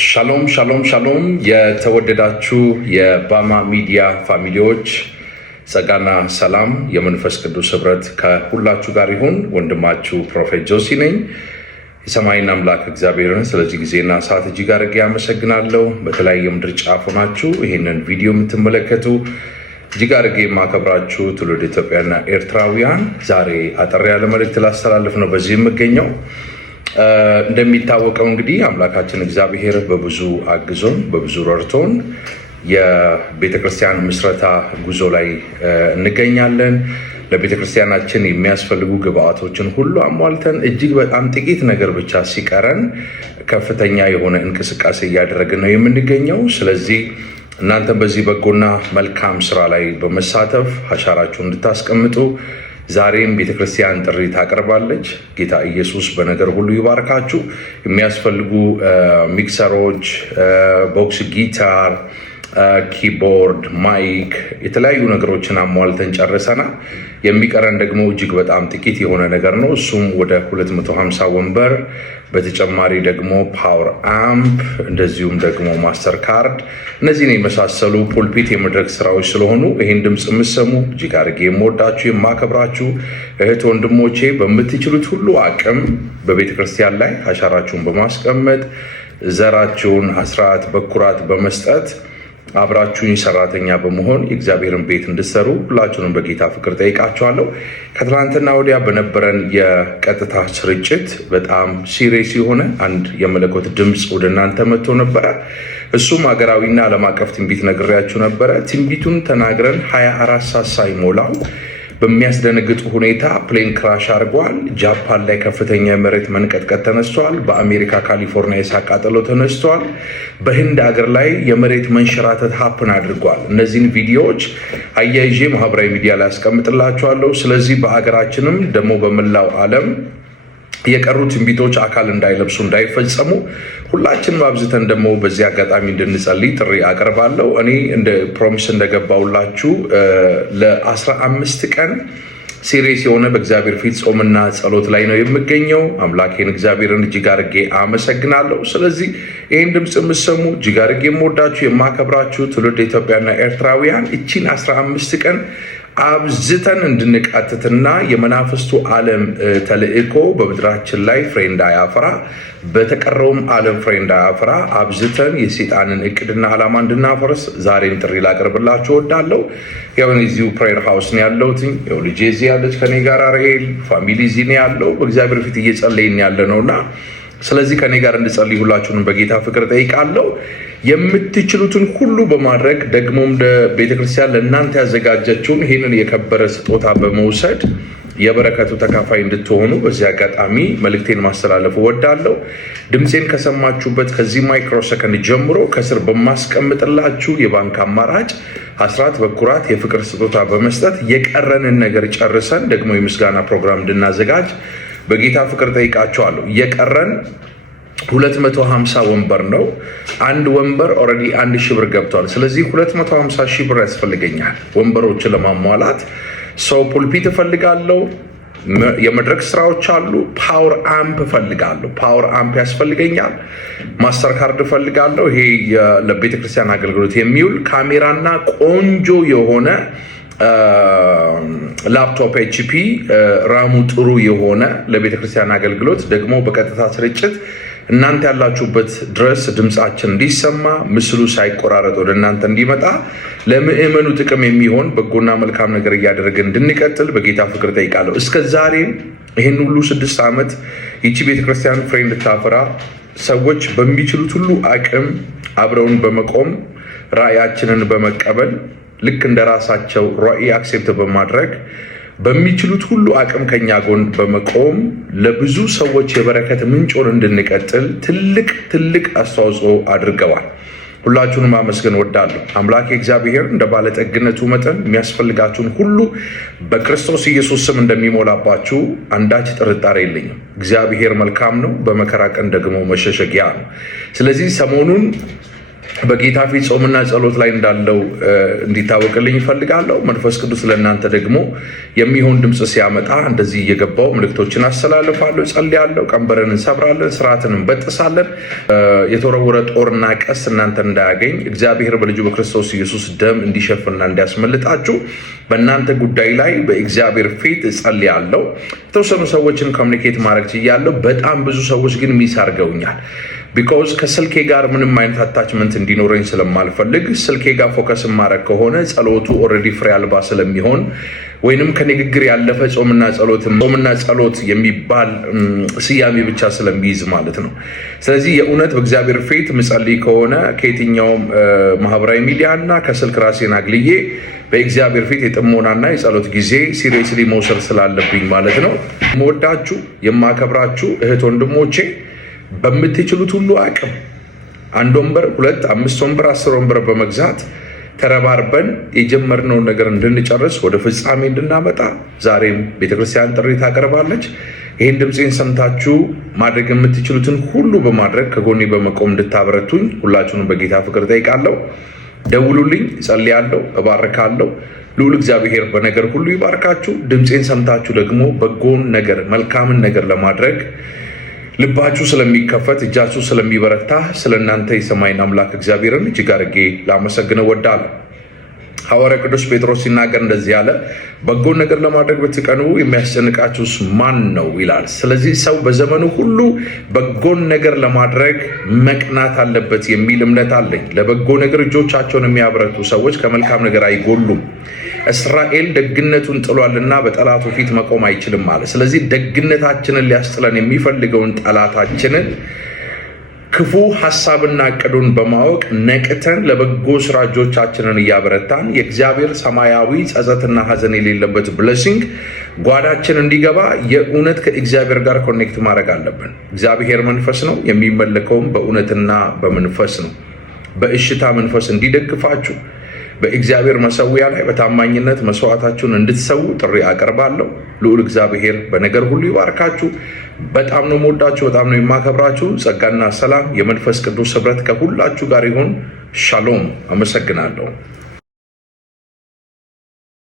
ሻሎም ሻሎም ሻሎም የተወደዳችሁ የባማ ሚዲያ ፋሚሊዎች ጸጋና ሰላም የመንፈስ ቅዱስ ህብረት ከሁላችሁ ጋር ይሁን። ወንድማችሁ ፕሮፌት ጆሲ ነኝ። የሰማይና አምላክ እግዚአብሔርን ስለዚህ ጊዜና ሰዓት እጅግ አድርጌ አመሰግናለሁ። በተለያየ ምድር ጫፍ ሆናችሁ ይህንን ቪዲዮ የምትመለከቱ እጅግ አድርጌ የማከብራችሁ ትውልድ ኢትዮጵያና ኤርትራውያን፣ ዛሬ አጠር ያለ መልእክት ላስተላልፍ ነው በዚህ የምገኘው። እንደሚታወቀው እንግዲህ አምላካችን እግዚአብሔር በብዙ አግዞን በብዙ ረድቶን የቤተክርስቲያን ምስረታ ጉዞ ላይ እንገኛለን። ለቤተክርስቲያናችን የሚያስፈልጉ ግብአቶችን ሁሉ አሟልተን እጅግ በጣም ጥቂት ነገር ብቻ ሲቀረን ከፍተኛ የሆነ እንቅስቃሴ እያደረግን ነው የምንገኘው። ስለዚህ እናንተ በዚህ በጎና መልካም ስራ ላይ በመሳተፍ አሻራችሁን እንድታስቀምጡ ዛሬም ቤተክርስቲያን ጥሪ ታቀርባለች። ጌታ ኢየሱስ በነገር ሁሉ ይባርካችሁ። የሚያስፈልጉ ሚክሰሮች፣ ቦክስ ጊታር፣ ኪቦርድ፣ ማይክ፣ የተለያዩ ነገሮችን አሟልተን ጨርሰናል። የሚቀረን ደግሞ እጅግ በጣም ጥቂት የሆነ ነገር ነው። እሱም ወደ 250 ወንበር፣ በተጨማሪ ደግሞ ፓወር አምፕ፣ እንደዚሁም ደግሞ ማስተር ካርድ፣ እነዚህን የመሳሰሉ ፑልፒት የመድረክ ስራዎች ስለሆኑ ይህን ድምፅ የምሰሙ እጅግ አድርጌ የምወዳችሁ የማከብራችሁ እህት ወንድሞቼ በምትችሉት ሁሉ አቅም በቤተ ክርስቲያን ላይ አሻራችሁን በማስቀመጥ ዘራችሁን አስራት በኩራት በመስጠት አብራችሁኝ ሰራተኛ በመሆን የእግዚአብሔርን ቤት እንድትሰሩ ሁላችሁንም በጌታ ፍቅር ጠይቃችኋለሁ። ከትላንትና ወዲያ በነበረን የቀጥታ ስርጭት በጣም ሲሪየስ የሆነ አንድ የመለኮት ድምፅ ወደ እናንተ መጥቶ ነበረ። እሱም ሀገራዊና ዓለም አቀፍ ትንቢት ነግሬያችሁ ነበረ። ትንቢቱን ተናግረን 24 ሰዓት ሳይሞላው በሚያስደነግጡ ሁኔታ ፕሌን ክራሽ አድርጓል። ጃፓን ላይ ከፍተኛ የመሬት መንቀጥቀጥ ተነስቷል። በአሜሪካ ካሊፎርኒያ የእሳት ቃጠሎ ተነስቷል። በህንድ ሀገር ላይ የመሬት መንሸራተት ሀፕን አድርጓል። እነዚህን ቪዲዮዎች አያይዤ ማህበራዊ ሚዲያ ላይ አስቀምጥላችኋለሁ። ስለዚህ በሀገራችንም ደግሞ በመላው ዓለም የቀሩ ትንቢቶች አካል እንዳይለብሱ እንዳይፈጸሙ ሁላችንም አብዝተን ደግሞ በዚህ አጋጣሚ እንድንጸልይ ጥሪ አቀርባለሁ። እኔ እንደ ፕሮሚስ እንደገባውላችሁ ለ15 ቀን ሲሪየስ የሆነ በእግዚአብሔር ፊት ጾምና ጸሎት ላይ ነው የምገኘው። አምላኬን እግዚአብሔርን እጅግ አድርጌ አመሰግናለሁ። ስለዚህ ይህን ድምፅ የምሰሙ እጅግ አድርጌ የምወዳችሁ የማከብራችሁ ትውልድ ኢትዮጵያና ኤርትራውያን እቺን 15 ቀን አብዝተን እንድንቃትትና የመናፍስቱ ዓለም ተልእኮ በምድራችን ላይ ፍሬ እንዳያፈራ በተቀረውም ዓለም ፍሬ እንዳያፈራ አብዝተን የሰይጣንን እቅድና ዓላማ እንድናፈርስ ዛሬን ጥሪ ላቀርብላችሁ እወዳለሁ። ያው እዚሁ ፕሬየር ሃውስ ነው ያለሁት። ያው ልጄ እዚህ ያለች ከኔ ጋር ራኤል ፋሚሊ እዚህ ነው ያለው። በእግዚአብሔር ፊት እየጸለይን ያለ ነውና ስለዚህ ከኔ ጋር እንድጸልይ ሁላችሁንም በጌታ ፍቅር ጠይቃለሁ። የምትችሉትን ሁሉ በማድረግ ደግሞም ቤተክርስቲያን ለእናንተ ያዘጋጀችውን ይህንን የከበረ ስጦታ በመውሰድ የበረከቱ ተካፋይ እንድትሆኑ በዚህ አጋጣሚ መልእክቴን ማስተላለፍ እወዳለሁ። ድምፄን ከሰማችሁበት ከዚህ ማይክሮ ሰከንድ ጀምሮ ከስር በማስቀምጥላችሁ የባንክ አማራጭ አስራት በኩራት የፍቅር ስጦታ በመስጠት የቀረንን ነገር ጨርሰን ደግሞ የምስጋና ፕሮግራም እንድናዘጋጅ በጌታ ፍቅር ጠይቃችኋለሁ። የቀረን 250 ወንበር ነው። አንድ ወንበር ኦልሬዲ 1000 ብር ገብቷል። ስለዚህ 250 ሺህ ብር ያስፈልገኛል ወንበሮችን ለማሟላት። ሰው ፑልፒት እፈልጋለሁ፣ የመድረክ ስራዎች አሉ፣ ፓወር አምፕ እፈልጋለሁ፣ ፓወር አምፕ ያስፈልገኛል፣ ማስተር ካርድ እፈልጋለሁ፣ ይሄ ለቤተክርስቲያን አገልግሎት የሚውል ካሜራና ቆንጆ የሆነ ላፕቶፕ ኤችፒ ራሙ ጥሩ የሆነ ለቤተክርስቲያን አገልግሎት ደግሞ በቀጥታ ስርጭት እናንተ ያላችሁበት ድረስ ድምፃችን እንዲሰማ ምስሉ ሳይቆራረጥ ወደ እናንተ እንዲመጣ ለምእመኑ ጥቅም የሚሆን በጎና መልካም ነገር እያደረግን እንድንቀጥል በጌታ ፍቅር ጠይቃለሁ። እስከ ዛሬም ይህን ሁሉ 6 ዓመት ይቺ ቤተክርስቲያን ፍሬ እንድታፈራ ሰዎች በሚችሉት ሁሉ አቅም አብረውን በመቆም ራእያችንን በመቀበል ልክ እንደ ራሳቸው ራእይ አክሴፕት በማድረግ በሚችሉት ሁሉ አቅም ከኛ ጎን በመቆም ለብዙ ሰዎች የበረከት ምንጮን እንድንቀጥል ትልቅ አስተዋጽኦ አድርገዋል። ሁላችሁንም አመስገን ወዳለሁ። አምላክ እግዚአብሔር እንደ ባለጠግነቱ መጠን የሚያስፈልጋችሁን ሁሉ በክርስቶስ ኢየሱስ ስም እንደሚሞላባችሁ አንዳች ጥርጣሬ የለኝም። እግዚአብሔር መልካም ነው፣ በመከራ ቀን ደግሞ መሸሸጊያ ነው። ስለዚህ ሰሞኑን በጌታ ፊት ጾምና ጸሎት ላይ እንዳለው እንዲታወቅልኝ እፈልጋለሁ። መንፈስ ቅዱስ ለእናንተ ደግሞ የሚሆን ድምፅ ሲያመጣ እንደዚህ እየገባው ምልክቶችን አስተላልፋለሁ፣ ጸልያለሁ። ቀንበርን እንሰብራለን፣ ስርዓትን እንበጥሳለን። የተወረወረ ጦርና ቀስ እናንተ እንዳያገኝ እግዚአብሔር በልጁ በክርስቶስ ኢየሱስ ደም እንዲሸፍንና እንዲያስመልጣችሁ በእናንተ ጉዳይ ላይ በእግዚአብሔር ፊት ጸልያለሁ። የተወሰኑ ሰዎችን ኮሚኒኬት ማድረግ ችያለሁ። በጣም ብዙ ሰዎች ግን ሚስ አድርገውኛል። ቢኮዝ ከስልኬ ጋር ምንም አይነት አታችመንት እንዲኖረኝ ስለማልፈልግ ስልኬ ጋር ፎከስ ማድረግ ከሆነ ጸሎቱ ኦልሬዲ ፍሬ አልባ ስለሚሆን ወይንም ከንግግር ያለፈ ጾምና ጸሎት የሚባል ስያሜ ብቻ ስለሚይዝ ማለት ነው። ስለዚህ የእውነት በእግዚአብሔር ፊት ምጸልይ ከሆነ ከየትኛውም ማህበራዊ ሚዲያ እና ከስልክ ራሴን አግልዬ በእግዚአብሔር ፊት የጥሞናና የጸሎት ጊዜ ሲሪየስሊ መውሰድ ስላለብኝ ማለት ነው። የምወዳችሁ የማከብራችሁ እህት ወንድሞቼ በምትችሉት ሁሉ አቅም 1 ወንበር 2 5 ወንበር 10 ወንበር በመግዛት ተረባርበን የጀመርነውን ነገር እንድንጨርስ ወደ ፍጻሜ እንድናመጣ ዛሬም ቤተክርስቲያን ጥሪ ታቀርባለች። ይህን ድምፄን ሰምታችሁ ማድረግ የምትችሉትን ሁሉ በማድረግ ከጎኔ በመቆም እንድታበረቱኝ ሁላችሁንም በጌታ ፍቅር ጠይቃለሁ። ደውሉልኝ፣ ጸልያለሁ፣ እባርካለሁ። ልዑል እግዚአብሔር በነገር ሁሉ ይባርካችሁ። ድምፄን ሰምታችሁ ደግሞ በጎን ነገር መልካምን ነገር ለማድረግ ልባችሁ ስለሚከፈት እጃችሁ ስለሚበረታ ስለ እናንተ የሰማይን አምላክ እግዚአብሔርን እጅግ አድርጌ ላመሰግነው እወዳለሁ። ሐዋርያ ቅዱስ ጴጥሮስ ሲናገር እንደዚህ ያለ በጎን ነገር ለማድረግ ብትቀኑ የሚያስጨንቃችሁስ ማን ነው ይላል። ስለዚህ ሰው በዘመኑ ሁሉ በጎን ነገር ለማድረግ መቅናት አለበት የሚል እምነት አለኝ። ለበጎ ነገር እጆቻቸውን የሚያበረቱ ሰዎች ከመልካም ነገር አይጎሉም። እስራኤል ደግነቱን ጥሏልና በጠላቱ ፊት መቆም አይችልም ማለት። ስለዚህ ደግነታችንን ሊያስጥለን የሚፈልገውን ጠላታችንን ክፉ ሐሳብና ዕቅዱን በማወቅ ነቅተን ለበጎ ስራ እጆቻችንን እያበረታን የእግዚአብሔር ሰማያዊ ጸጸትና ሐዘን የሌለበት ብለሲንግ ጓዳችን እንዲገባ የእውነት ከእግዚአብሔር ጋር ኮኔክት ማድረግ አለብን። እግዚአብሔር መንፈስ ነው፣ የሚመለከውም በእውነትና በመንፈስ ነው። በእሽታ መንፈስ እንዲደግፋችሁ በእግዚአብሔር መሰዊያ ላይ በታማኝነት መስዋዕታችሁን እንድትሰዉ ጥሪ አቀርባለሁ። ልዑል እግዚአብሔር በነገር ሁሉ ይባርካችሁ። በጣም ነው የምወዳችሁ፣ በጣም ነው የማከብራችሁ። ጸጋና ሰላም የመንፈስ ቅዱስ ኅብረት ከሁላችሁ ጋር ይሁን። ሻሎም። አመሰግናለሁ።